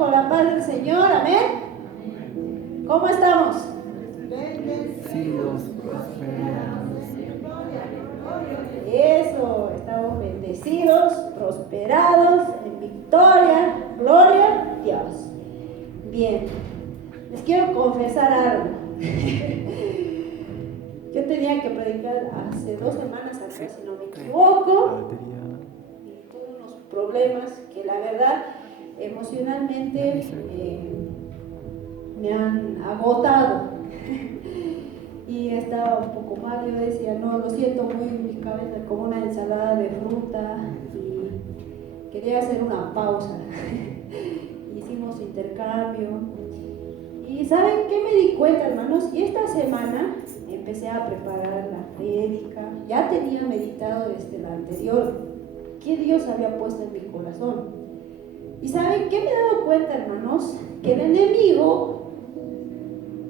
con la paz del Señor, amén. ¿Cómo estamos? Bendecidos, prosperados. Eso, estamos bendecidos, prosperados, en victoria, gloria a Dios. Bien, les quiero confesar algo. Yo tenía que predicar hace 2 semanas atrás, si no me equivoco, y tuve unos problemas que la verdad emocionalmente me han agotado. Y estaba un poco mal, yo decía, no, lo siento muy en mi cabeza, como una ensalada de fruta, y quería hacer una pausa. Hicimos intercambio, y ¿saben qué me di cuenta, hermanos? Y esta semana empecé a preparar la prédica, ya tenía meditado desde la anterior, qué Dios había puesto en mi corazón. Y ¿saben qué me he dado cuenta, hermanos? Que el enemigo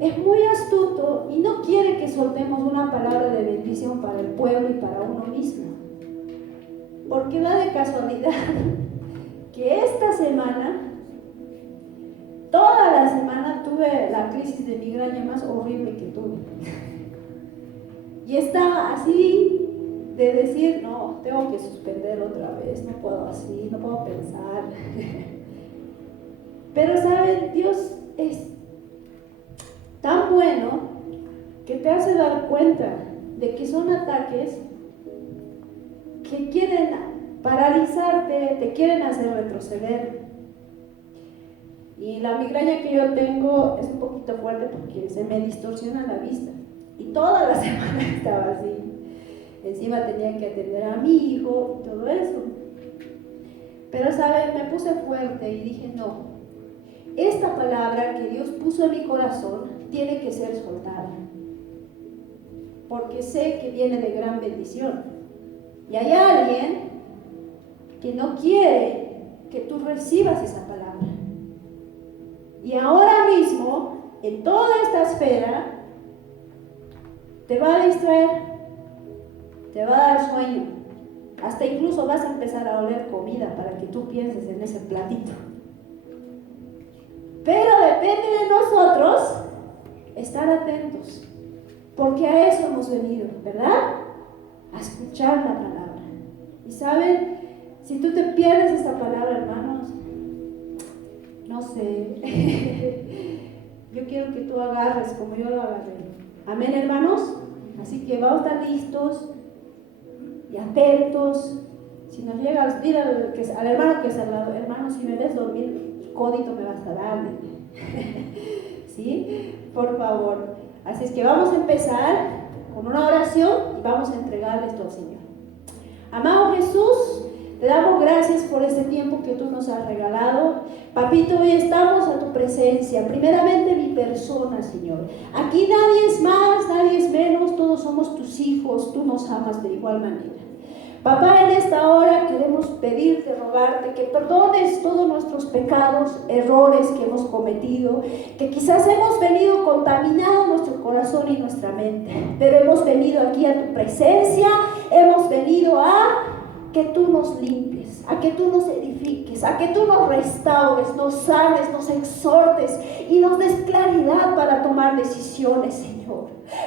es muy astuto y no quiere que soltemos una palabra de bendición para el pueblo y para uno mismo. Porque da de casualidad que esta semana, toda la semana, tuve la crisis de migraña más horrible que tuve. Y estaba así de decir, no, tengo que suspender otra vez, no puedo así, no puedo pensar. Pero ¿saben? Dios es tan bueno que te hace dar cuenta de que son ataques que quieren paralizarte, te quieren hacer retroceder. Y la migraña que yo tengo es un poquito fuerte porque se me distorsiona la vista. Y toda la semana estaba así. Encima tenía que atender a mi hijo y todo eso. Pero, ¿saben? Me puse fuerte y dije, no. Esta palabra que Dios puso en mi corazón tiene que ser soltada, porque sé que viene de gran bendición. Y hay alguien que no quiere que tú recibas esa palabra. Y ahora mismo, en toda esta esfera, te va a distraer, te va a dar sueño, hasta incluso vas a empezar a oler comida para que tú pienses en ese platito. Pero depende de nosotros estar atentos, porque a eso hemos venido, ¿verdad? A escuchar la palabra. Y ¿saben? Si tú te pierdes esta palabra, hermanos, no sé, yo quiero que tú agarres como yo lo agarré. Amén, hermanos. Así que vamos a estar listos y atentos. Si nos llega a decir al hermano que es al lado, hermano, si me ves dormir, codito me vas a dar. ¿Sí? Por favor. Así es que vamos a empezar con una oración y vamos a entregarle esto al Señor. Amado Jesús, te damos gracias por este tiempo que tú nos has regalado. Papito, hoy estamos a tu presencia. Primeramente mi persona, Señor. Aquí nadie es más, nadie es menos. Todos somos tus hijos. Tú nos amas de igual manera. Papá, en esta hora queremos pedirte, rogarte que perdones todos nuestros pecados, errores que hemos cometido, que quizás hemos venido contaminando nuestro corazón y nuestra mente, pero hemos venido aquí a tu presencia, hemos venido a que tú nos limpies, a que tú nos edifiques, a que tú nos restaures, nos sanes, nos exhortes y nos des claridad para tomar decisiones, Señor.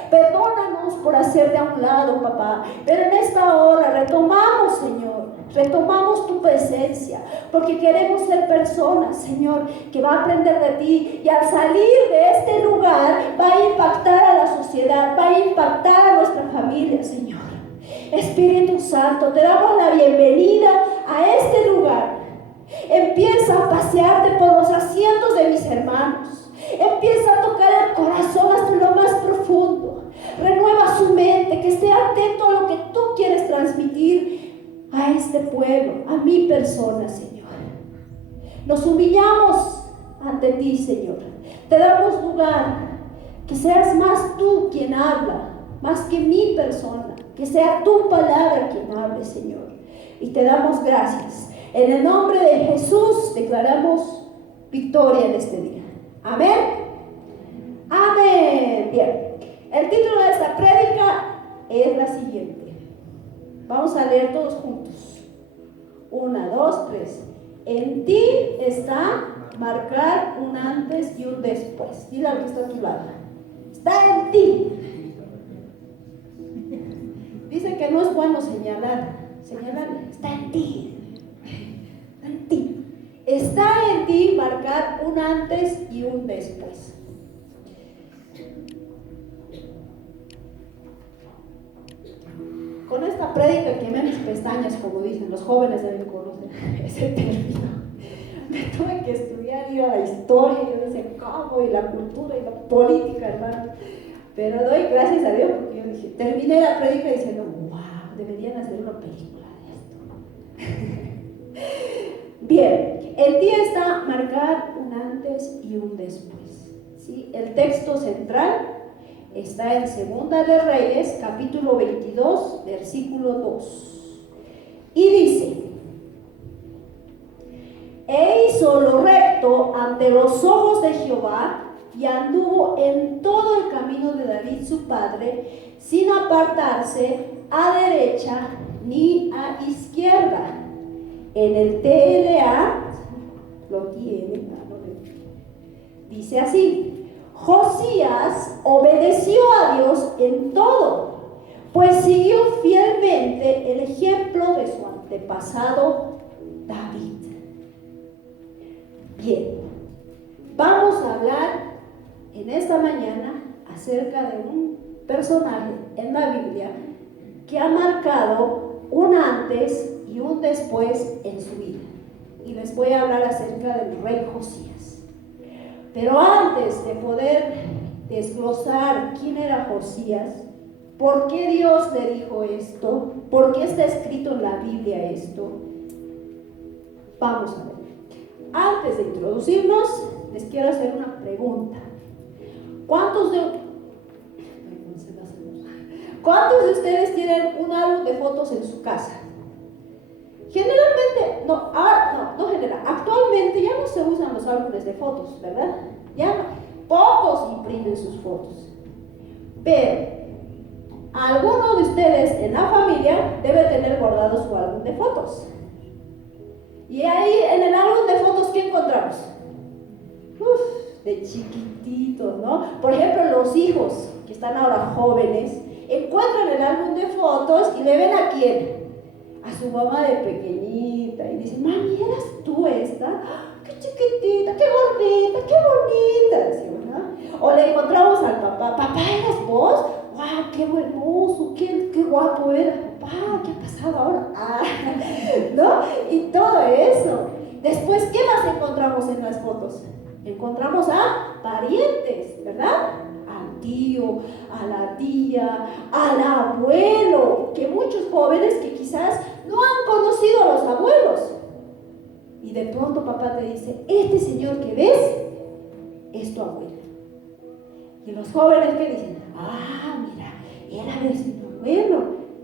Perdónanos por hacer de a un lado, papá, pero en esta hora retomamos, Señor, retomamos tu presencia, porque queremos ser personas, Señor, que va a aprender de ti y al salir de este lugar va a impactar a la sociedad, va a impactar a nuestra familia, Señor. Espíritu Santo, te damos la bienvenida a este lugar. Empieza a pasearte por los asientos de mis hermanos. Empieza a tocar el corazón hasta lo más profundo. Renueva su mente, que esté atento a lo que tú quieres transmitir a este pueblo, a mi persona, Señor. Nos humillamos ante ti, Señor. Te damos lugar, que seas más tú quien habla, más que mi persona, que sea tu palabra quien hable, Señor. Y te damos gracias. En el nombre de Jesús declaramos victoria en este día. Amén. Amén. Bien. El título de esta prédica es la siguiente. Vamos a leer todos juntos. 1, 2, 3. En ti está marcar un antes y un después. Dile al que está a tu lado. Está en ti. Dice que no es bueno señalar. Está en ti. Está en ti. Está en ti marcar un antes y un después. Con esta prédica quemé mis pestañas, como dicen, los jóvenes deben conocer ese término. Me tuve que estudiar, ir a la historia, y yo decía, ¿cómo? Y la cultura y la política, hermano. Pero doy gracias a Dios porque yo dije, terminé la prédica diciendo, wow, deberían hacer una película de esto. Bien, el día está marcar un antes y un después. ¿Sí? El texto central está en Segunda de Reyes, capítulo 22, versículo 2. Y dice: E hizo lo recto ante los ojos de Jehová, y anduvo en todo el camino de David su padre, sin apartarse a derecha ni a izquierda. En el TLA lo tiene, dice así: Josías obedeció a Dios en todo, pues siguió fielmente el ejemplo de su antepasado David. Bien, vamos a hablar en esta mañana acerca de un personaje en la Biblia que ha marcado un antes y un después en su vida. Y les voy a hablar acerca del rey Josías. Pero antes de poder desglosar quién era Josías, por qué Dios le dijo esto, por qué está escrito en la Biblia esto, vamos a ver. Antes de introducirnos, les quiero hacer una pregunta. ¿Cuántos de ustedes tienen un álbum de fotos en su casa? Generalmente, actualmente ya no se usan los álbumes de fotos, ¿verdad? Ya no, pocos imprimen sus fotos. Pero alguno de ustedes en la familia debe tener guardado su álbum de fotos. Y ahí en el álbum de fotos, ¿qué encontramos? De chiquititos, ¿no? Por ejemplo, los hijos que están ahora jóvenes encuentran el álbum de fotos y le ven a quién, a su mamá de pequeñita, y dicen: mami, ¿eras tú esta? ¡Qué chiquitita, qué gordita, qué bonita! ¿Sí, verdad? O le encontramos al papá: papá, ¿eras vos? ¡Wow, qué hermoso, qué guapo eras! Papá, ¿qué ha pasado ahora? ¿No? Y todo eso. Después, ¿qué más encontramos en las fotos? Encontramos a parientes, ¿verdad? Al tío, a la tía, al abuelo, que muchos jóvenes que quizás no han conocido a los abuelos. Y de pronto papá te dice: este señor que ves es tu abuelo. Y los jóvenes que dicen: ah, mira, era de mi abuelo.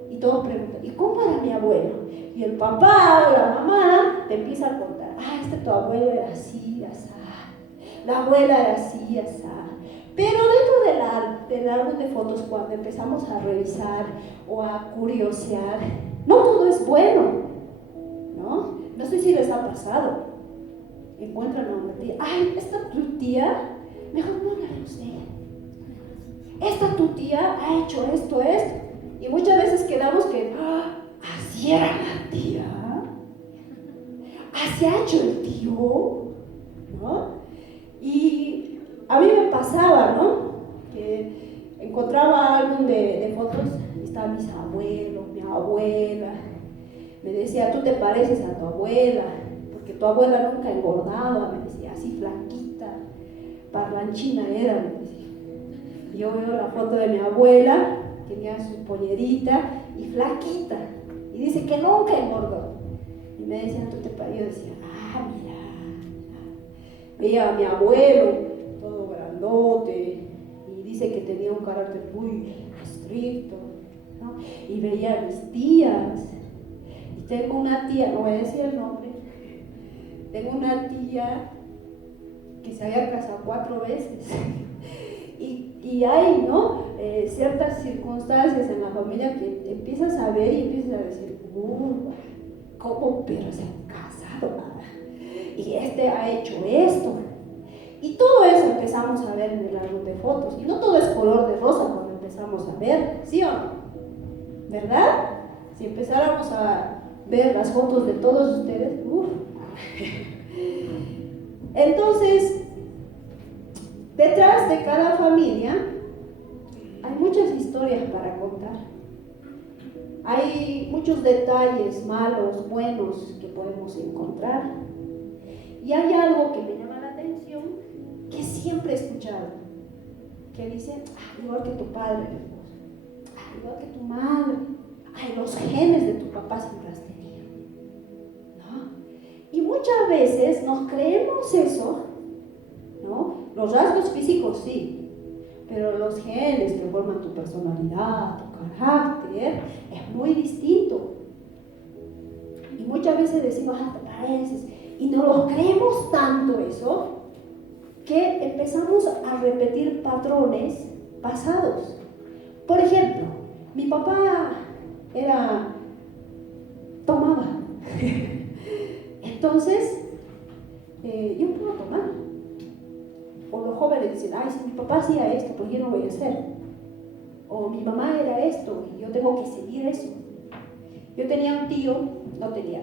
Y todos preguntan: ¿y cómo era mi abuelo? Y el papá o la mamá te empieza a contar: ah, tu abuelo era así, así. La abuela era así, así. Pero dentro del álbum de fotos, cuando empezamos a revisar o a curiosear, no todo es bueno, ¿no? No sé si les ha pasado. Encuentran a una tía: ay, esta tu tía, mejor no hablemos de ella. Esta tu tía ha hecho esto. Y muchas veces quedamos que, así era la tía, así ha hecho el tío, ¿no? Y a mí me pasaba, ¿no? Que encontraba álbum de fotos, estaban mis abuelos, mi abuela. Me decía: tú te pareces a tu abuela, porque tu abuela nunca engordaba, me decía, así flaquita, parlanchina era, me decía. Y yo veo la foto de mi abuela, tenía su pollerita y flaquita, y dice que nunca engordó. Y me decían: tú te pareces. Yo decía: mira. Veía a mi abuelo, todo grandote, y dice que tenía un carácter muy estricto, ¿no? Y veía a mis tías. Y tengo una tía, no voy a decir el nombre, tengo una tía que se había casado 4 veces. Y hay, ¿no? Ciertas circunstancias en la familia que empiezas a ver y empiezas a decir: ¿cómo perros se han casado? y este ha hecho esto. Y todo eso empezamos a ver en el álbum de fotos. Y no todo es color de rosa cuando empezamos a ver, ¿sí o no? ¿Verdad? Si empezáramos a ver las fotos de todos ustedes, ¡uf! Entonces, detrás de cada familia hay muchas historias para contar. Hay muchos detalles malos, buenos que podemos encontrar. Y hay algo que me llama la atención, que siempre he escuchado, que dicen, igual que tu padre, igual que tu madre, los genes de tu papá siempre has tenido, ¿no? Y muchas veces nos creemos eso, ¿no? Los rasgos físicos sí, pero los genes que forman tu personalidad, tu carácter, es muy distinto. Y muchas veces decimos, te pareces, y no lo creemos tanto eso, que empezamos a repetir patrones pasados. Por ejemplo, mi papá tomaba. Entonces, yo puedo tomar. O los jóvenes dicen, si mi papá hacía esto, pues yo no voy a hacer. O mi mamá era esto, y yo tengo que seguir eso. Yo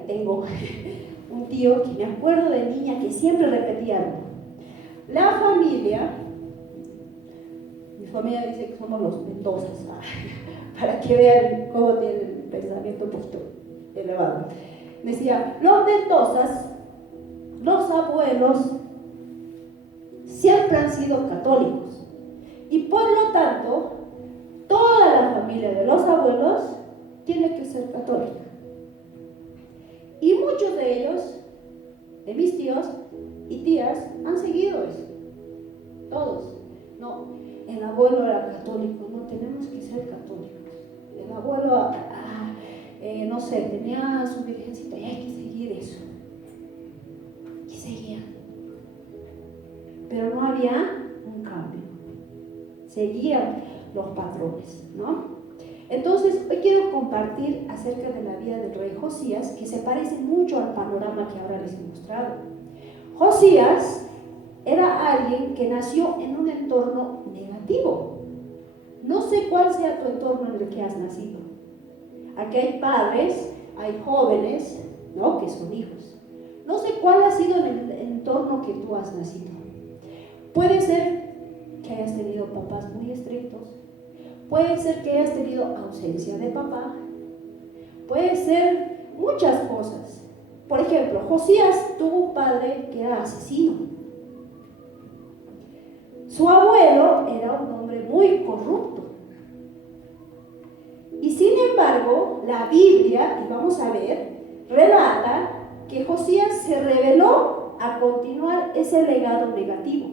tengo un tío que me acuerdo de niña que siempre repetía algo. La familia, mi familia dice que somos los Mendozas, para que vean cómo tienen el pensamiento un poquito elevado. Decía, los Mendozas, los abuelos, siempre han sido católicos. Y por lo tanto, toda la familia de los abuelos tiene que ser católica. Y muchos de ellos, de mis tíos y tías, han seguido eso. Todos. No, el abuelo era católico, no tenemos que ser católicos. El abuelo, no sé, tenía su virgencita y hay que seguir eso. Y seguían. Pero no había un cambio. Seguían los patrones, ¿no? Entonces, hoy quiero compartir acerca de la vida del rey Josías, que se parece mucho al panorama que ahora les he mostrado. Josías era alguien que nació en un entorno negativo. No sé cuál sea tu entorno en el que has nacido. Aquí hay padres, hay jóvenes, ¿no?, que son hijos. No sé cuál ha sido el entorno que tú has nacido. Puede ser que hayas tenido papás muy estrictos. Puede ser que hayas tenido ausencia de papá. Puede ser muchas cosas. Por ejemplo, Josías tuvo un padre que era asesino. Su abuelo era un hombre muy corrupto. Y sin embargo, la Biblia, y vamos a ver, relata que Josías se rebeló a continuar ese legado negativo,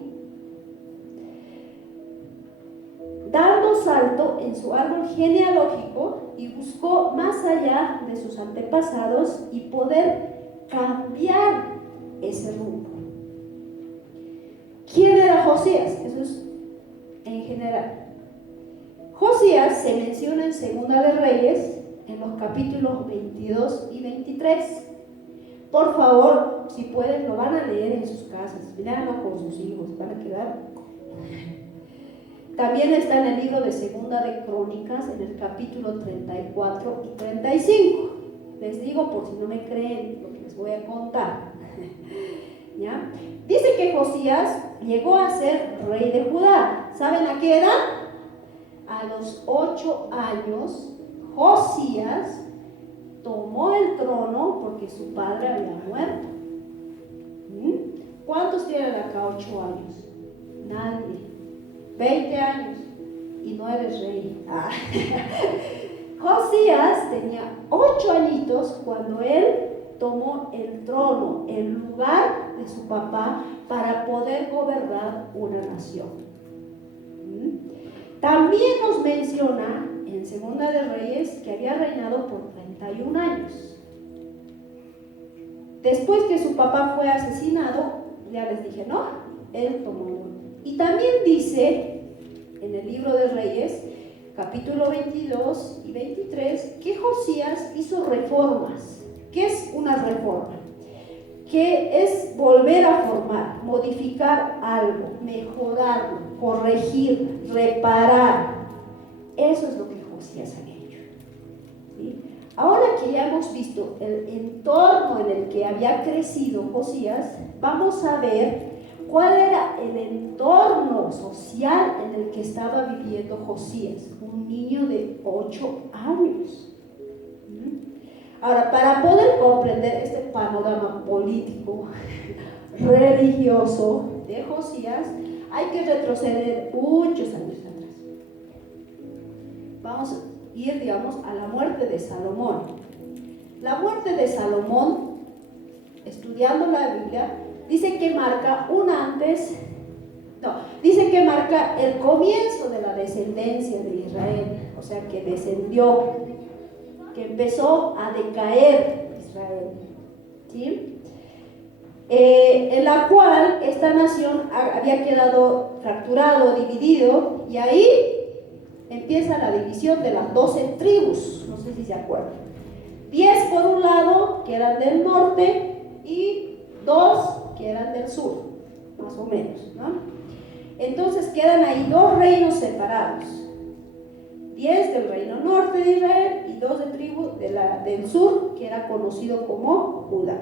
dando salto en su árbol genealógico y buscó más allá de sus antepasados y poder cambiar ese rumbo. ¿Quién era Josías? Eso es en general. Josías se menciona en Segunda de Reyes, en los capítulos 22 y 23. Por favor, si pueden, lo van a leer en sus casas, léanlo con sus hijos, van a quedar. También está en el libro de Segunda de Crónicas, en el capítulo 34 y 35. Les digo por si no me creen lo que les voy a contar. ¿Ya? Dice que Josías llegó a ser rey de Judá. ¿Saben a qué edad? A los 8 años, Josías tomó el trono porque su padre había muerto. ¿Cuántos tienen acá 8 años? Nadie. 20 años y no eres rey. Josías tenía 8 añitos cuando él tomó el trono, el lugar de su papá, para poder gobernar una nación. También nos menciona en Segunda de Reyes que había reinado por 31 años. Después que su papá fue asesinado, ya les dije, ¿no? Él tomó. Y también dice en el libro de Reyes, capítulo 22 y 23, que Josías hizo reformas. ¿Qué es una reforma? que es volver a formar, modificar algo, mejorarlo, corregir, reparar. Eso es lo que Josías había hecho. ¿Sí? Ahora que ya hemos visto el entorno en el que había crecido Josías, vamos a ver cuál era el entorno social en el que estaba viviendo Josías, un niño de 8 años. Ahora, para poder comprender este panorama político, religioso de Josías, hay que retroceder muchos años atrás. Vamos a ir, digamos, a la muerte de Salomón. La muerte de Salomón, estudiando la Biblia, dice que marca dice que marca el comienzo de la descendencia de Israel, o sea, que descendió, que empezó a decaer Israel, ¿sí? En la cual esta nación había quedado fracturado, dividido, y ahí empieza la división de las 12 tribus, no sé si se acuerdan. 10 por un lado, que eran del norte, y 2 que eran del sur, más o menos, ¿no? Entonces quedan ahí 2 reinos separados. 10 del reino norte de Israel y 2 de tribu del sur, que era conocido como Judá.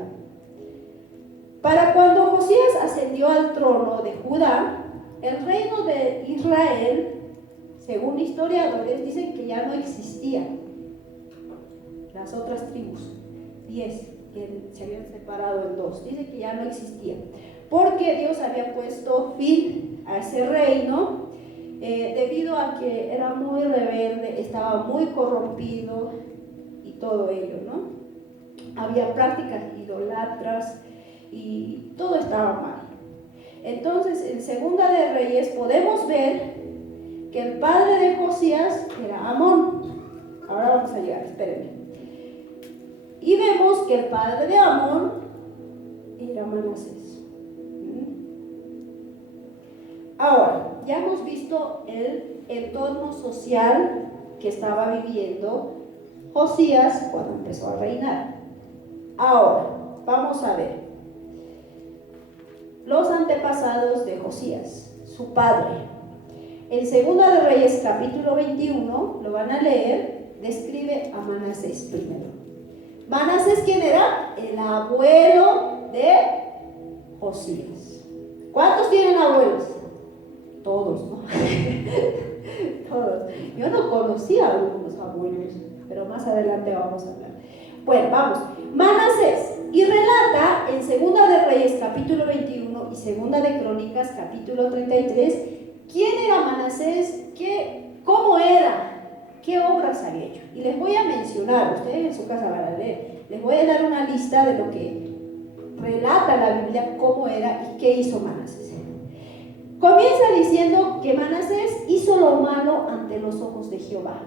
Para cuando Josías ascendió al trono de Judá, el reino de Israel, según historiadores, dicen que ya no existía. Las otras tribus, 10, que se habían separado en 2, dice que ya no existían, porque Dios había puesto fin a ese reino, debido a que era muy rebelde, estaba muy corrompido y todo ello, ¿no? Había prácticas idolatras y todo estaba mal. Entonces, en Segunda de Reyes podemos ver que el padre de Josías era Amón. Ahora vamos a llegar, espérenme. Y vemos que el padre de Amón era Manasés. Ahora, ya hemos visto el entorno social que estaba viviendo Josías cuando empezó a reinar. Ahora, vamos a ver los antepasados de Josías, su padre. En Segunda de Reyes, capítulo 21, lo van a leer, describe a Manasés primero. Manasés, ¿quién era? El abuelo de Josías. ¿Cuántos tienen abuelos? Todos, ¿no? Todos. Yo no conocía a algunos abuelos, pero más adelante vamos a hablar. Bueno, vamos. Manasés. Y relata en Segunda de Reyes, capítulo 21 y Segunda de Crónicas, capítulo 33, quién era Manasés, cómo era, qué obras había hecho. Y les voy a mencionar, ustedes en su casa van a leer, les voy a dar una lista de lo que relata la Biblia, cómo era y qué hizo Manasés. Comienza diciendo que Manasés hizo lo malo ante los ojos de Jehová.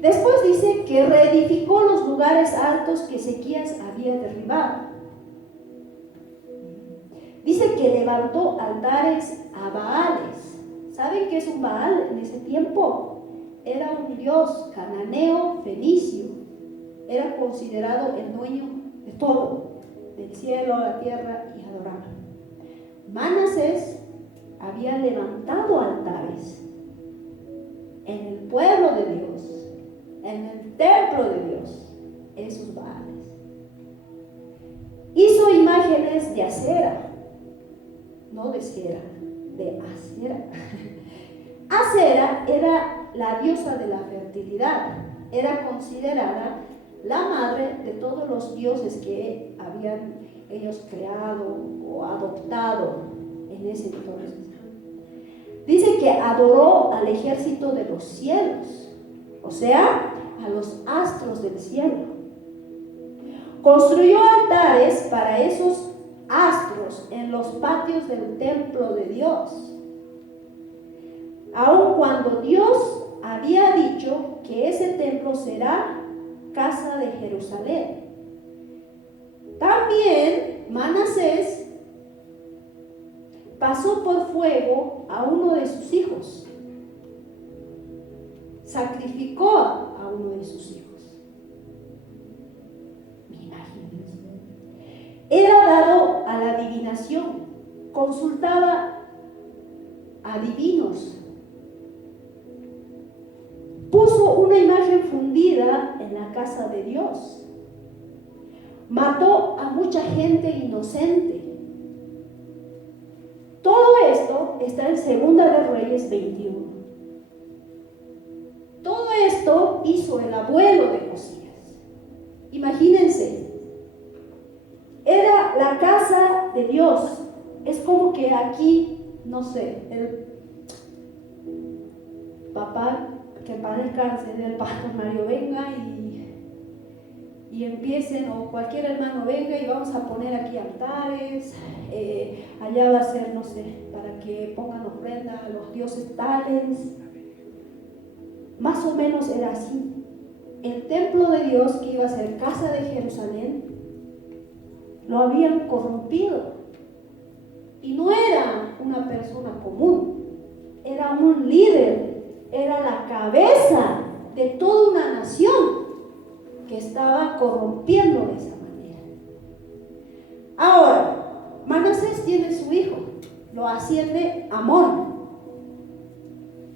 Después dice que reedificó los lugares altos que Ezequías había derribado. Dice que levantó altares a Baales. ¿Saben qué es un Baal en ese tiempo? Era un dios cananeo fenicio. Era considerado el dueño de todo, del cielo, la tierra, y adorado. Manasés había levantado altares en el pueblo de Dios, en el templo de Dios, esos Baales. Hizo imágenes de acera, no de cera, de acera. Acera era la diosa de la fertilidad, era considerada la madre de todos los dioses que habían ellos creado o adoptado en ese entonces. Dice que adoró al ejército de los cielos, o sea, a los astros del cielo. Construyó altares para esos astros en los patios del templo de Dios, aun cuando Dios había dicho que ese templo será casa de Jerusalén. También Manasés pasó por fuego a uno de sus hijos, sacrificó a uno de sus hijos. Imagínense. Era dado a la adivinación, consultaba a divinos, puso una imagen fundida en la casa de Dios, mató a mucha gente inocente. Todo esto está en Segunda de Reyes 21. Todo esto hizo el abuelo de Josías. Imagínense, era la casa de Dios. Es como que aquí, no sé, el papá, que en paz descanse, del pastor Mario, venga y empiecen, o cualquier hermano venga y vamos a poner aquí altares, allá va a ser, no sé, para que pongan ofrenda a los dioses tales. Más o menos era así. El templo de Dios, que iba a ser casa de Jerusalén, lo habían corrompido. Y no era una persona común, era un líder, era la cabeza de toda una nación que estaba corrompiendo de esa manera. Ahora, Manasés tiene su hijo, lo asciende Amón.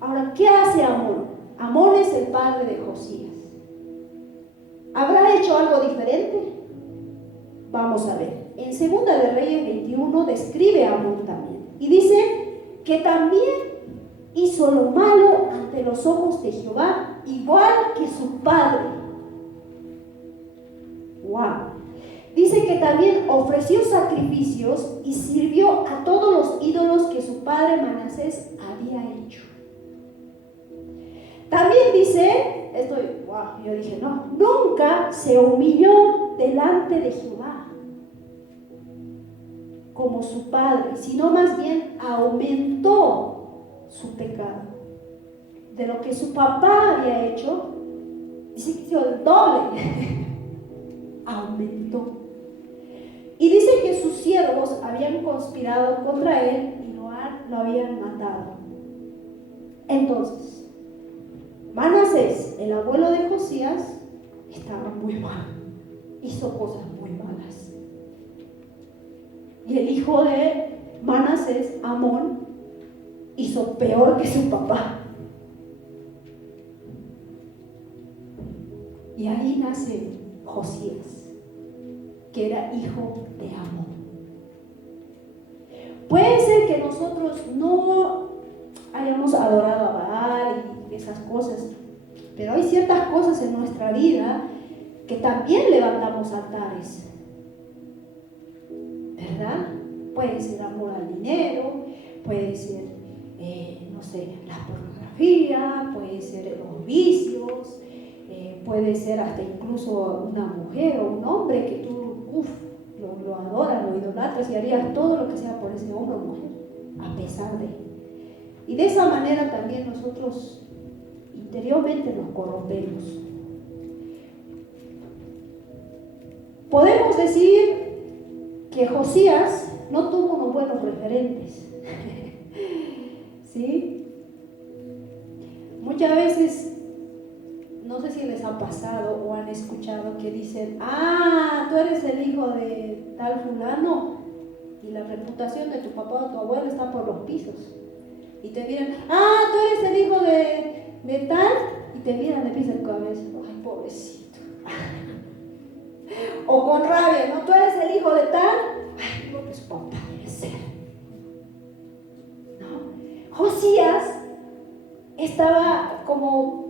Ahora, ¿qué hace Amón? Amón es el padre de Josías. ¿Habrá hecho algo diferente? Vamos a ver. En Segunda de Reyes 21 describe a Amón también. Y dice que también hizo lo malo ante los ojos de Jehová, igual que su padre. ¡Wow! Dice que también ofreció sacrificios y sirvió a todos los ídolos que su padre Manasés había hecho. También dice, yo dije, no, nunca se humilló delante de Jehová como su padre, sino más bien aumentó su pecado. De lo que su papá había hecho, dice que hizo el doble, aumentó. Y dice que sus siervos habían conspirado contra él y lo habían matado. Entonces, Manasés, el abuelo de Josías, estaba muy mal, hizo cosas muy malas. Y el hijo de Manasés, Amón, hizo peor que su papá. Y ahí nace Josías, que era hijo de Amón. Puede ser que nosotros no hayamos adorado a Baal y esas cosas, pero hay ciertas cosas en nuestra vida que también levantamos altares, ¿verdad? Puede ser amor al dinero, puede ser, no sé, la pornografía, puede ser los vicios, puede ser hasta incluso una mujer o un hombre que tú, lo adoras, lo idolatras y harías todo lo que sea por ese hombre o mujer, a pesar de. Y de esa manera también nosotros interiormente nos corrompemos. Podemos decir que Josías no tuvo unos buenos referentes. ¿Sí? Muchas veces, no sé si les ha pasado o han escuchado que dicen, tú eres el hijo de tal fulano y la reputación de tu papá o tu abuelo está por los pisos. Y te miran, tú eres el hijo de tal, y te miran de pies en cabeza, ay, pobrecito. O con rabia, ¿no? Tú eres el hijo de tal, ay, lo que su papá debe ser. ¿No? Josías estaba como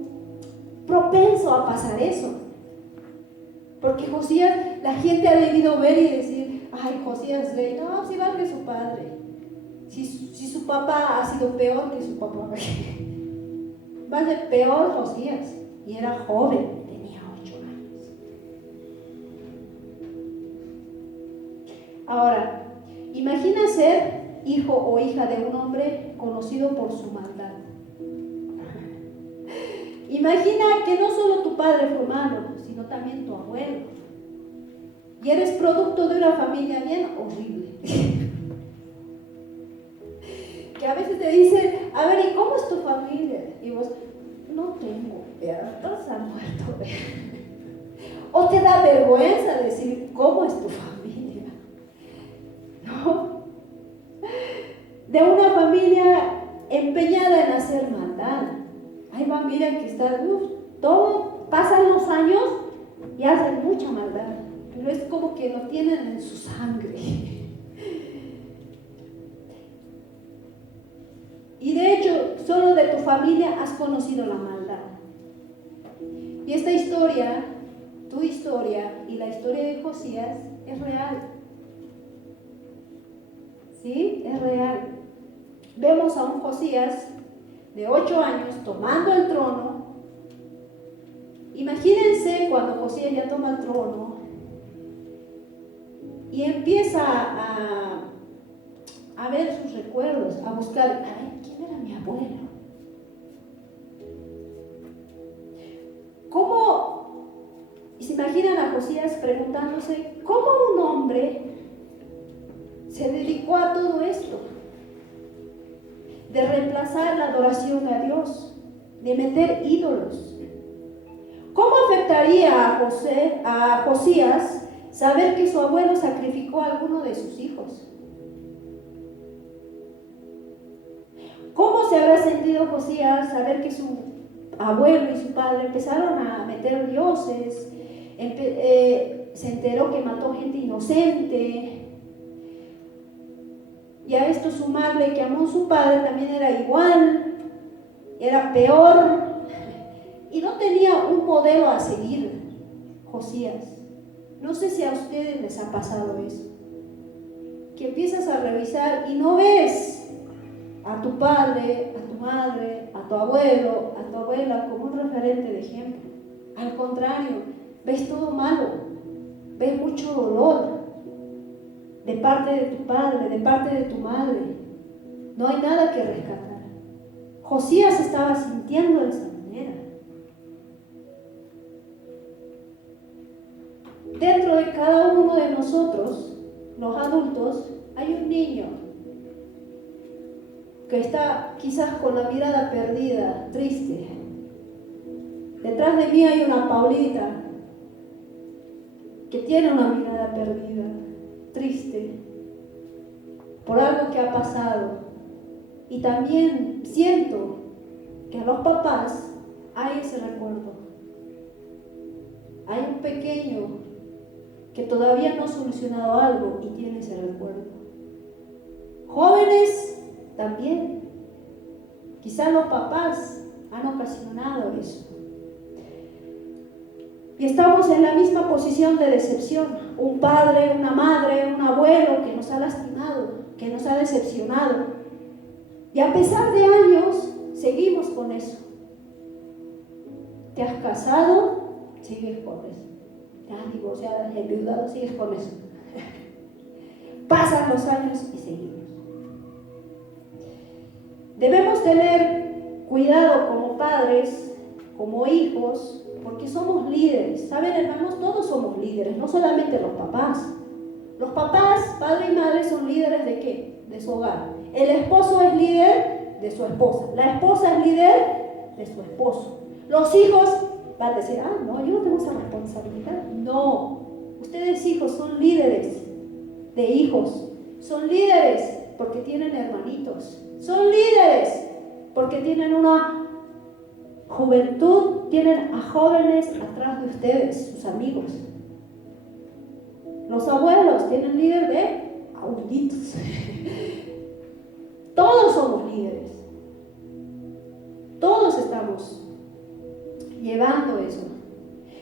propenso a pasar eso. Porque Josías, la gente ha debido ver y decir, ay, Josías, no, si va que su padre. Si su papá ha sido peor que su papá, va a ser peor Josías. Y era joven, tenía 8 años. Ahora, imagina ser hijo o hija de un hombre conocido por su maldad. Imagina que no solo tu padre fue malo, sino también tu abuelo. Y eres producto de una familia bien horrible. Que a veces te dicen, a ver, ¿y cómo es tu familia? Y vos, no tengo, ya todos han muerto. O te da vergüenza decir, ¿cómo es tu familia? de una familia empeñada en hacer maldad. Hay familias que están, todo, pasan los años y hacen mucha maldad, pero es como que lo tienen en su sangre. Y de hecho, solo de tu familia has conocido la maldad. Y esta historia, tu historia y la historia de Josías es real. ¿Sí? Es real. Vemos a un Josías de 8 años tomando el trono. Imagínense cuando Josías ya toma el trono y empieza a ver sus recuerdos, a buscar, a ver, ¿quién era mi abuelo? ¿Cómo? Y se imaginan a Josías preguntándose, ¿cómo un hombre se dedicó a todo esto? De reemplazar la adoración a Dios, de meter ídolos. ¿Cómo afectaría a Josías saber que su abuelo sacrificó a alguno de sus hijos? ¿Cómo se habrá sentido Josías saber que su abuelo y su padre empezaron a meter dioses? Se enteró que mató gente inocente. Y a esto sumarle que Amón, su padre, también era igual, era peor, y no tenía un modelo a seguir, Josías. No sé si a ustedes les ha pasado eso, que empiezas a revisar y no ves a tu padre, a tu madre, a tu abuelo, a tu abuela como un referente de ejemplo. Al contrario, ves todo malo, ves mucho dolor de parte de tu padre, de parte de tu madre. No hay nada que rescatar. Josías estaba sintiendo de esa manera. Dentro de cada uno de nosotros, los adultos, hay un niño que está quizás con la mirada perdida, triste. Detrás de mí hay una Paulita que tiene una mirada perdida, triste, por algo que ha pasado. Y también siento que a los papás hay ese recuerdo. Hay un pequeño que todavía no ha solucionado algo y tiene ese recuerdo. Jóvenes también. Quizás los papás han ocasionado eso. Y estamos en la misma posición de decepción. Un padre, una madre, un abuelo que nos ha lastimado, que nos ha decepcionado. Y a pesar de años, seguimos con eso. ¿Te has casado? Sigues con eso. ¿Te has divorciado, has enviudado? Sigues con eso. Pasan los años y seguimos. Debemos tener cuidado como padres, como hijos, porque somos líderes. ¿Saben, hermanos? Todos somos líderes, no solamente los papás. Los papás, padre y madre, son líderes ¿de qué? De su hogar. El esposo es líder de su esposa. La esposa es líder de su esposo. Los hijos van a decir, no, yo no tengo esa responsabilidad. No, ustedes hijos son líderes de hijos. Son líderes porque tienen hermanitos. Son líderes porque tienen una juventud, tienen a jóvenes atrás de ustedes, sus amigos. Los abuelos tienen líder de abuelitos. Todos somos líderes. Todos estamos llevando eso.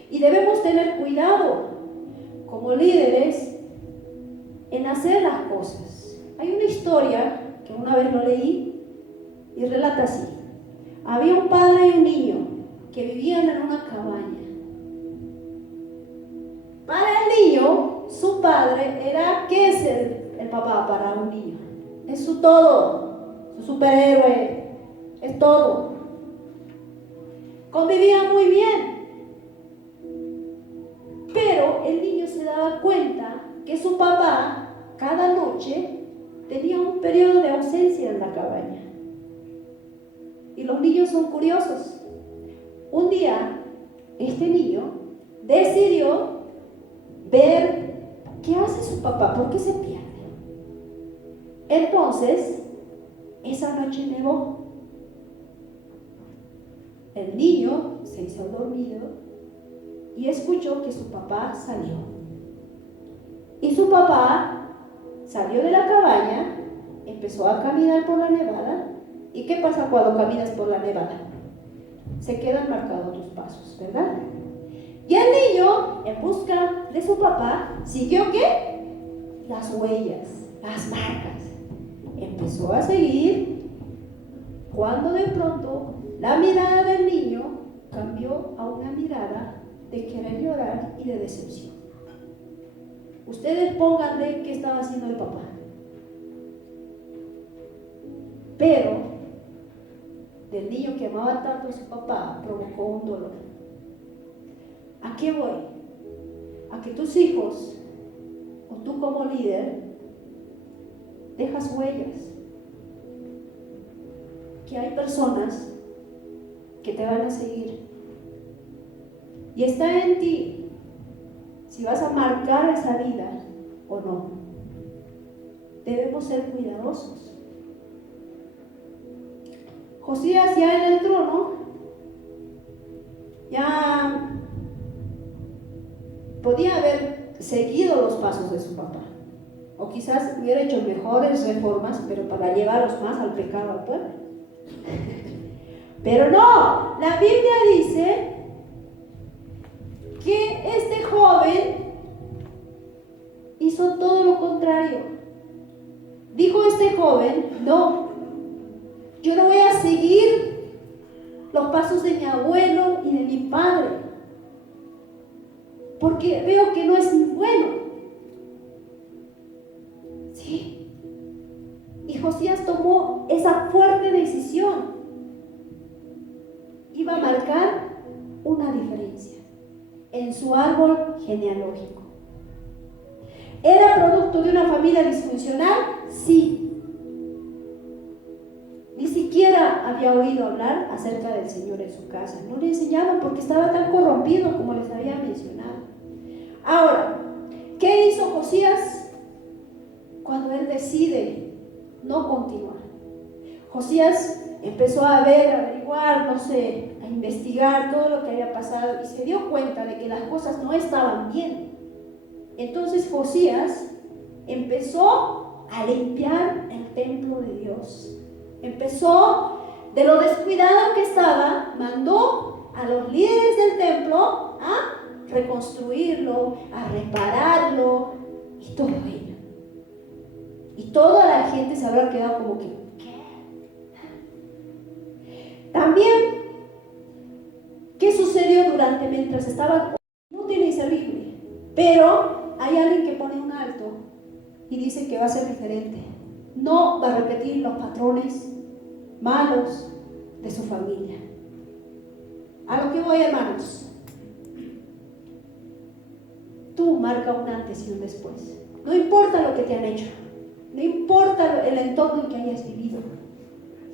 Y debemos tener cuidado como líderes en hacer las cosas. Hay una historia que una vez lo leí y relata así. Había un padre y un niño que vivían en una cabaña. Para el niño, su padre era, ¿qué es el papá para un niño? Es su todo, su superhéroe, es todo. Convivían muy bien, pero el niño se daba cuenta que su papá cada noche tenía un periodo de ausencia en la cabaña. Y los niños son curiosos. Un día, este niño decidió ver qué hace su papá, por qué se pierde. Entonces, Esa noche nevó. El niño se hizo dormido y escuchó que su papá salió. Y su papá salió de la cabaña, empezó a caminar por la nevada. ¿Y qué pasa cuando caminas por la nevada? Se quedan marcados tus pasos, ¿verdad? Y el niño, en busca de su papá, ¿siguió qué? Las huellas, las marcas. Empezó a seguir, cuando de pronto la mirada del niño cambió a una mirada de querer llorar y de decepción. Ustedes pónganle qué estaba haciendo el papá. Pero del niño que amaba tanto a su papá provocó un dolor. ¿A qué voy? A que tus hijos, o tú como líder, dejas huellas. Que hay personas que te van a seguir. Y está en ti si vas a marcar esa vida o no. Debemos ser cuidadosos. Josías ya en el trono, ya podía haber seguido los pasos de su papá. O quizás hubiera hecho mejores reformas, pero para llevarlos más al pecado al pueblo. Pero no, la Biblia dice que este joven hizo todo lo contrario. Dijo este joven, no, yo no voy a seguir los pasos de mi abuelo y de mi padre, porque veo que no es bueno. Sí. Y Josías tomó esa fuerte decisión. Iba a marcar una diferencia en su árbol genealógico. ¿Era producto de una familia disfuncional? Sí. Ni siquiera había oído hablar acerca del Señor en su casa. No le enseñaban porque estaba tan corrompido como les había mencionado. Ahora, ¿qué hizo Josías cuando él decide no continuar? Josías empezó a ver, a averiguar, no sé, a investigar todo lo que había pasado y se dio cuenta de que las cosas no estaban bien. Entonces Josías empezó a limpiar el templo de Dios. Empezó, de lo descuidado que estaba, mandó a los líderes del templo a reconstruirlo, a repararlo y todo ello. Y toda la gente se habrá quedado como que, ¿qué? También, ¿qué sucedió mientras estaban? No tiene que ser Biblia, pero hay alguien que pone un alto y dice que va a ser diferente. No va a repetir los patrones malos de su familia. A lo que voy, hermanos, tú marca un antes y un después. No importa lo que te han hecho, no importa el entorno en que hayas vivido,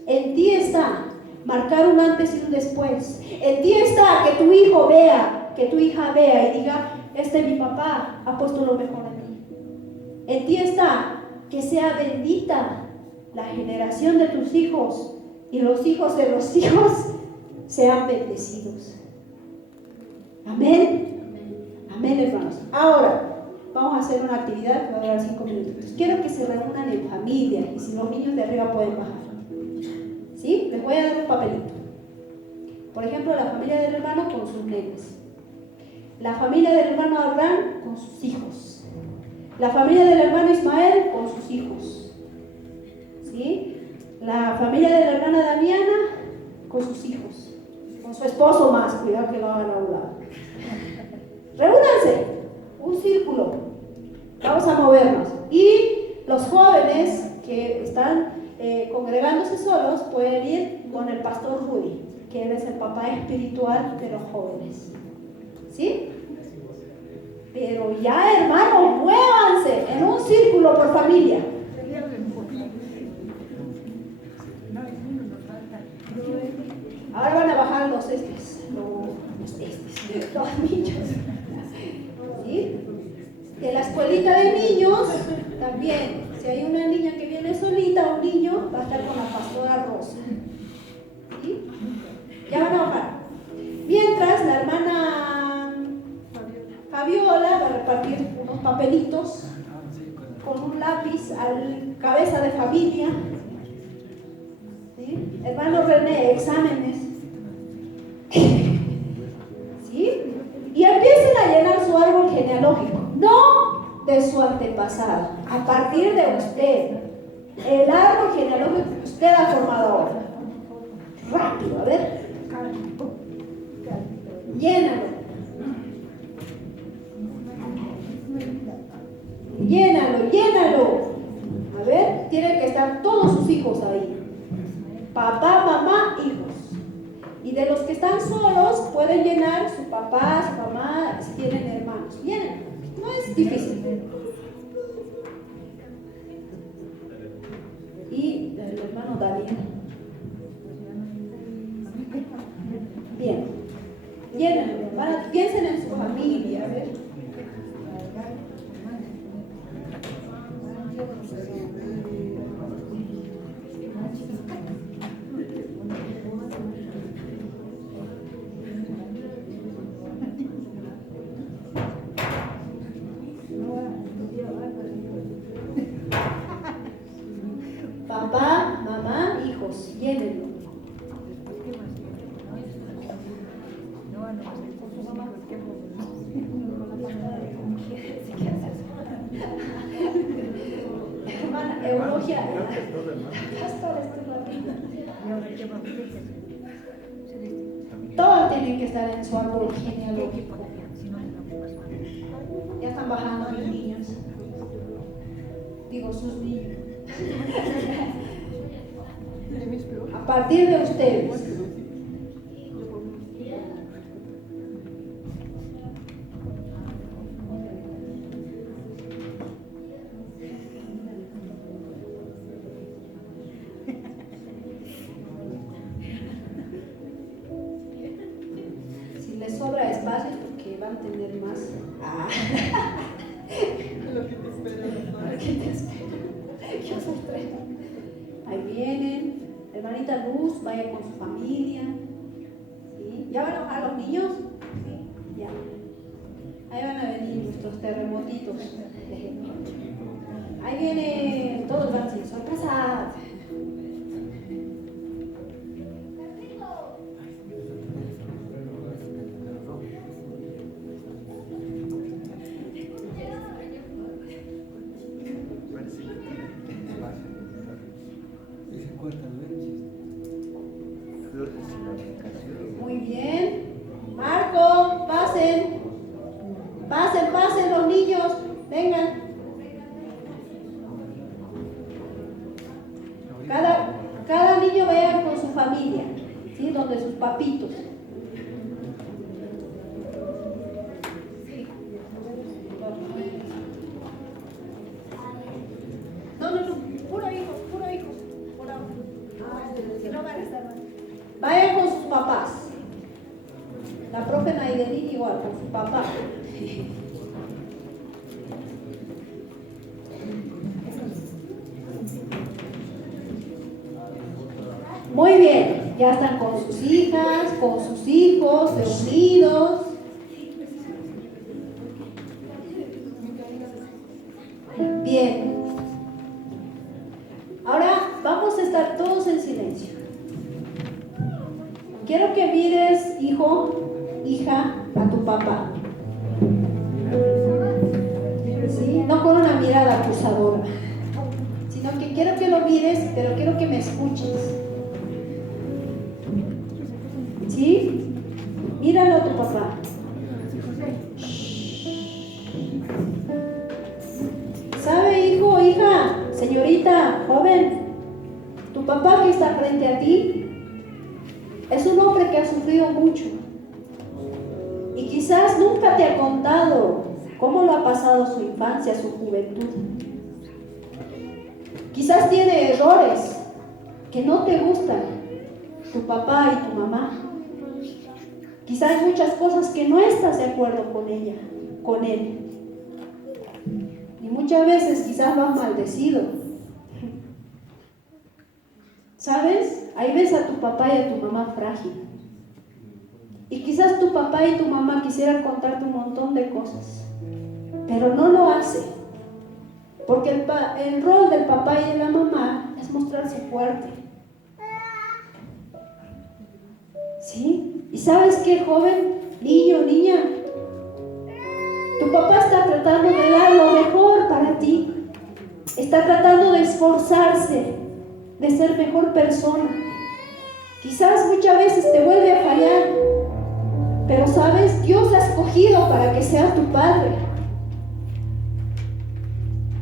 en ti está marcar un antes y un después. En ti está que tu hijo vea, que tu hija vea y diga, mi papá ha puesto lo mejor en mí. En ti está que sea bendita la generación de tus hijos y los hijos de los hijos sean bendecidos. Amén. Amén, hermanos. Ahora vamos a hacer una actividad que va a durar 5 minutos. Quiero que se reúnan en familia y si los niños de arriba pueden bajar. ¿Sí? Les voy a dar un papelito. Por ejemplo, la familia del hermano con sus nenes. La familia del hermano Abraham con sus hijos. La familia del hermano Ismael con sus hijos. ¿Sí? La familia de la hermana Damiana con sus hijos. Con su esposo más, cuidado que lo hagan a un lado. Reúnanse, un círculo. Vamos a movernos. Y los jóvenes que están congregándose solos pueden ir con el pastor Rudy, que él es el papá espiritual de los jóvenes. ¿Sí? Pero ya, hermanos, muévanse en un círculo por familia. Ahora van a bajar los niños. ¿Sí? De la escuelita de niños también. Si hay una niña que viene solita o un niño, va a estar con la pastora. lápiz al cabeza de familia. ¿Sí? Hermano René, exámenes. ¿Sí? Y empiecen a llenar su árbol genealógico, no de su antepasado, a partir de usted. El árbol genealógico que usted ha formado ahora. Rápido, a ver. Llénalo. Llénalo, llénalo. A ver, tienen que estar todos sus hijos ahí. Papá, mamá, hijos. Y de los que están solos, pueden llenar su papá, su mamá, si tienen hermanos. Llénalo. No es difícil. Y el hermano David. Bien. Llénalo. Piensen en su familia. A ver. Papá, mamá, hijos, llénenlo. Hermana Eulogia, todos tienen que estar en su árbol genealógico. Ya están bajando mis niños. Digo, sus niños. A partir de ustedes. Si les sobra espacio es porque van a tener más. Lo que te espera. Lo que te espera. Yo soy. Ahí vienen. Hermanita Luz, vaya con su familia. ¿Sí? ¿Ya van a bajar los niños? Sí, ya. Ahí van a venir nuestros terremotitos. Ahí vienen, todos van a decir, sorpresa. Muy bien. Marco, pasen. Pasen los niños. Vengan. Cada niño vaya con su familia, ¿sí? Donde sus papitos. No, puro hijos. Por ahora. Si no van a estar mal. Vayan con sus papás. La profe Naidelín igual, con su papá. Muy bien, ya están con sus hijas, con sus hijos, reunidos. Bien. Ahora vamos a estar todos en silencio. Quiero que mires, hijo, hija, a tu papá. ¿Sí? No con una mirada acusadora, sino que quiero que lo mires, pero quiero que me escuches. ¿Sí? Míralo a tu papá. ¿Sabe, hijo, hija, señorita, joven? Tu papá que está frente a ti es un hombre que ha sufrido mucho y quizás nunca te ha contado cómo lo ha pasado su infancia, su juventud. Quizás tiene errores que no te gustan, tu papá y tu mamá. Quizás hay muchas cosas que no estás de acuerdo con ella, con él. Y muchas veces quizás lo has maldecido. ¿Sabes? Ahí ves a tu papá y a tu mamá frágil. Y quizás tu papá y tu mamá quisieran contarte un montón de cosas, pero no lo hace. Porque el rol del papá y de la mamá es mostrarse fuerte. ¿Sí? ¿Y sabes qué, joven, niño, niña? Tu papá está tratando de dar lo mejor para ti. Está tratando de esforzarse, de ser mejor persona. Quizás muchas veces te vuelve a fallar, pero sabes, Dios ha escogido para que sea tu padre.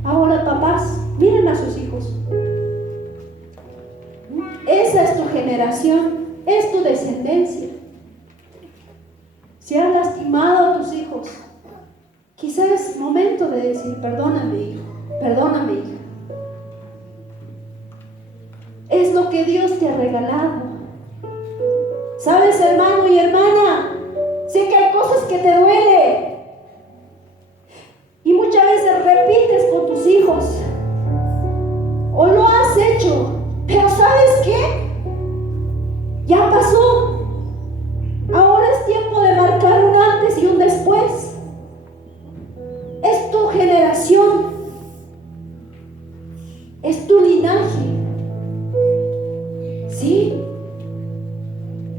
Ahora, papás, miren a sus hijos. Esa es tu generación, es tu descendencia. Si has lastimado a tus hijos, quizás es momento de decir: perdóname, hijo, perdóname, hija. Es lo que Dios te ha regalado. ¿Sabes, hermano y hermana? Sé que hay cosas que te duelen. Y muchas veces repites con tus hijos. O lo has hecho. Pero ¿sabes qué? Ya pasó. Ahora es tiempo de marcar un antes y un después. Es tu generación. Es tu linaje. ¿Sí?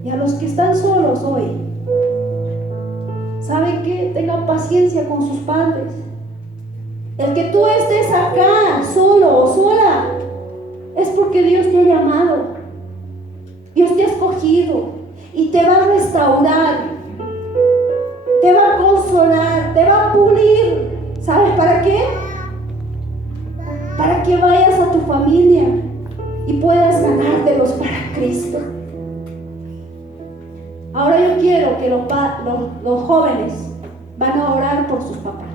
Y a los que están solos hoy, ¿saben qué? Tengan paciencia con sus padres. El que tú estés acá solo o sola es porque Dios te ha llamado. Dios te ha escogido y te va a restaurar, te va a consolar, te va a pulir. ¿Sabes para qué? Para que vayas a tu familia y puedas ganártelos para Cristo. Ahora yo quiero que los jóvenes van a orar por sus papás.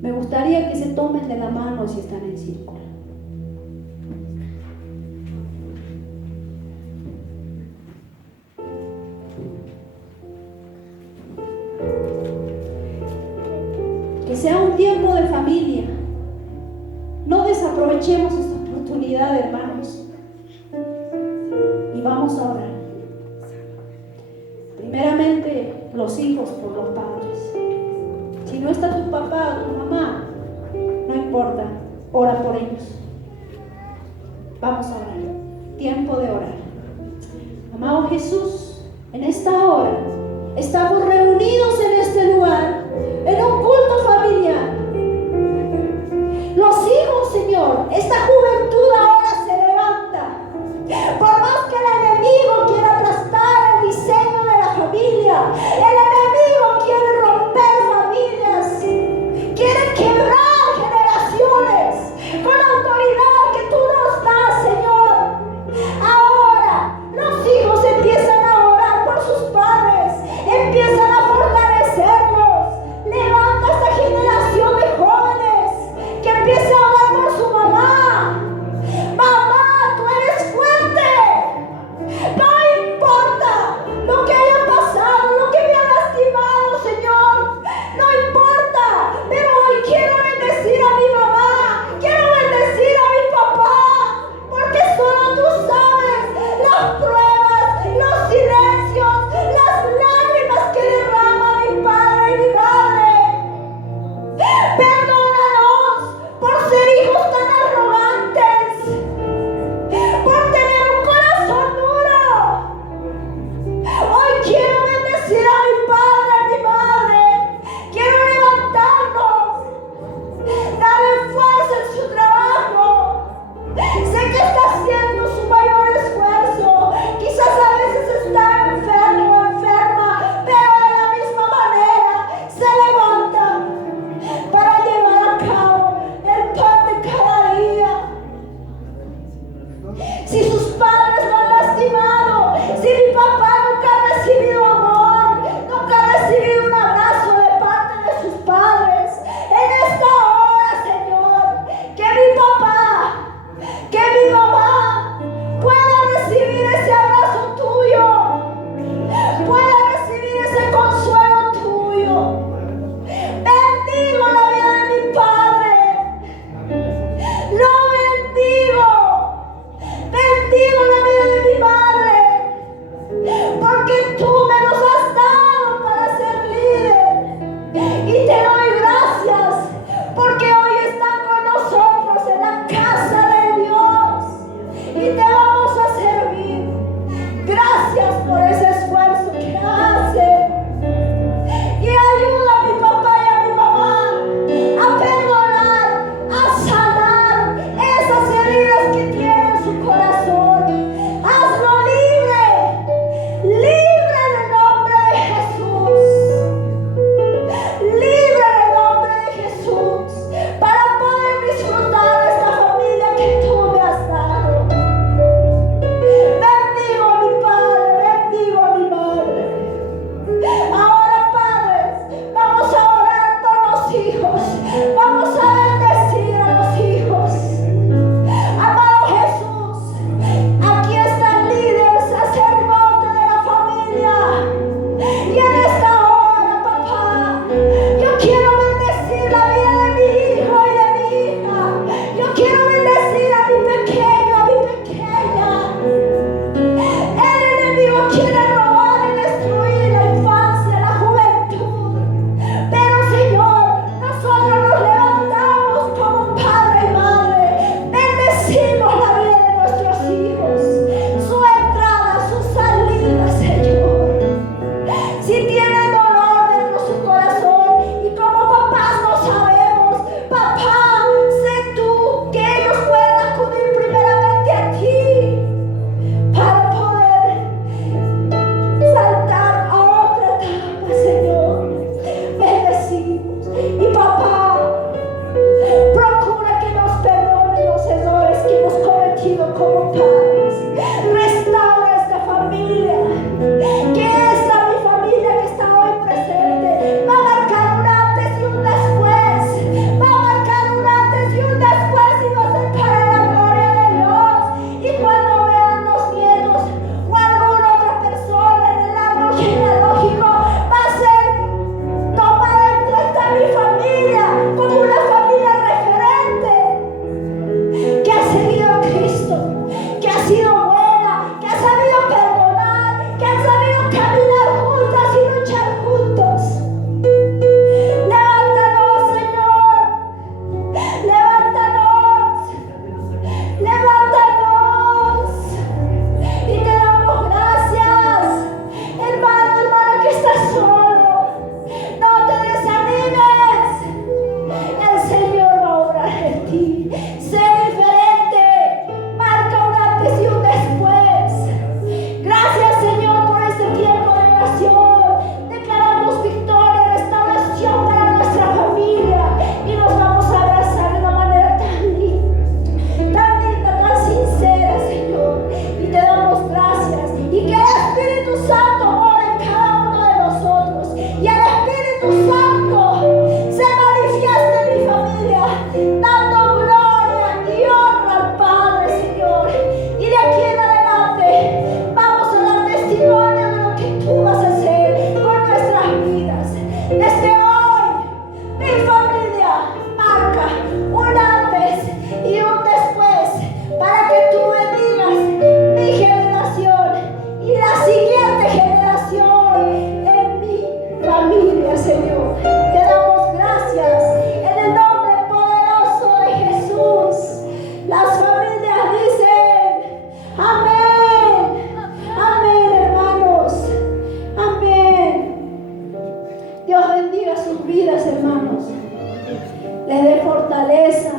Me gustaría que se tomen de la mano si están en círculo. Que sea un tiempo de familia. No desaprovechemos esta oportunidad, hermanos. Y vamos a orar. Primeramente, los hijos por los padres. Si no está tu papá o tu mamá, no importa, ora por ellos. Vamos a orar. Tiempo de orar. Amado Jesús, en esta hora estamos reunidos en este lugar, en un culto familiar. Los hijos, Señor, esta juventud ahora se levanta. Por más que el enemigo quiera aplastar el diseño de la familia, el enemigo quiere romper familias, quiere quebrar generaciones con la autoridad que tú nos das, Señor. Ahora los hijos empiezan a orar por sus padres, empiezan a fortalecerlos. Levanta esta generación de jóvenes que empiece a orar por su mamá, Padre. Restaura esta familia. Que esta mi familia que está hoy presente va a marcar un antes y un después. Va a marcar un antes y un después y va a ser para la gloria de Dios. Y cuando vean los nietos o alguna otra persona en el árbol genealógico, va a ser tomada en cuenta mi familia como una familia referente que ha seguido a Cristo, que ha sido buena, que ha sabido perdonar, que ha sabido caminar juntas y luchar juntos. Levántanos, Señor, levántanos, levántanos y te damos gracias. Hermano, hermana que estás solo, no te desanimes. El Señor va a obrar en ti. Sé diferente, marca un antes y un después. Gracias, Señor, por este tiempo de oración. Declaramos victoria, restauración para nuestra familia y nos vamos a abrazar de una manera tan linda, tan sincera, Señor. Y te damos gracias. Y que el Espíritu Santo mora en cada uno de nosotros. Y el Espíritu Santo se manifiesta en mi familia, dando gloria y honra al Padre, Señor. Y de aquí en adelante vamos a dar testimonio de lo que tú vas a hacer con nuestras vidas. Desde hoy, mi familia marca un antes y un después para que tú bendigas mi generación y la siguiente generación en mi familia, Señor. Te damos gracias en el nombre poderoso de Jesús. Las familias dicen amén, amén, hermanos, amén. Dios bendiga sus vidas, hermanos. Les dé fortaleza,